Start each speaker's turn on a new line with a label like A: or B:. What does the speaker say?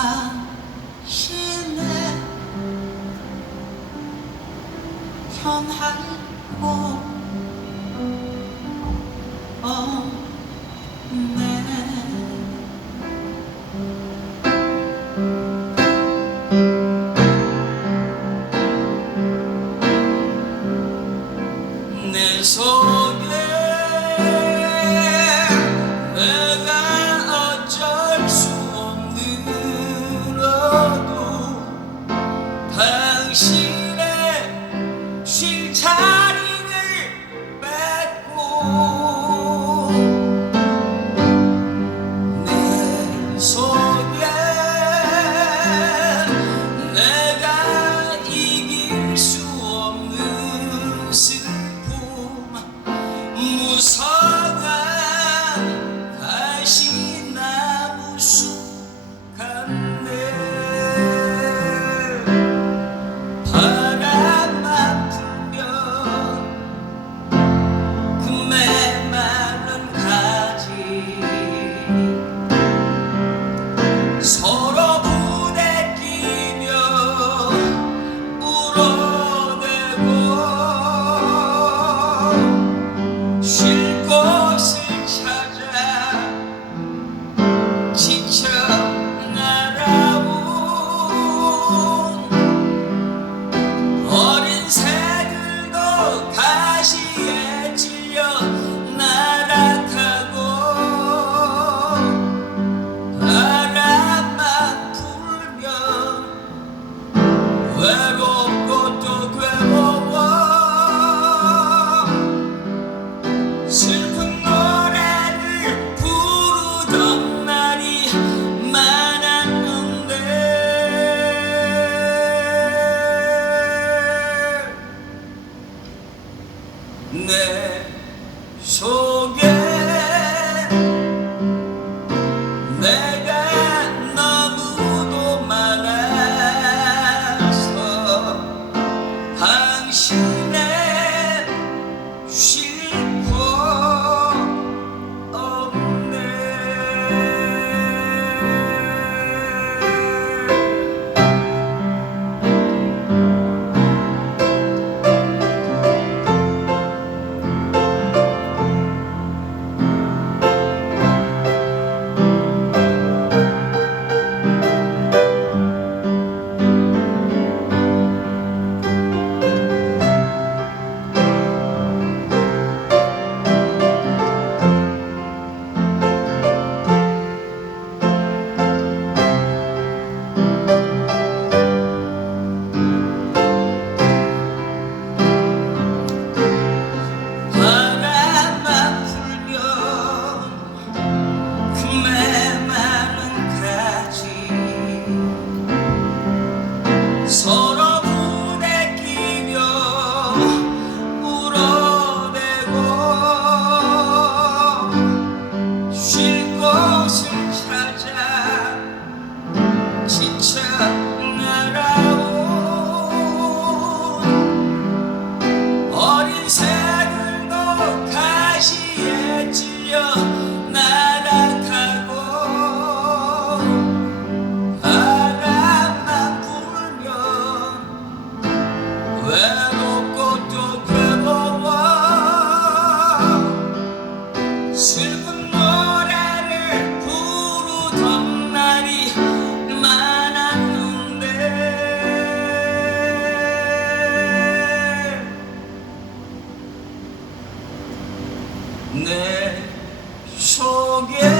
A: 아. 선하고 어, 네.
B: 내 손. 내 속에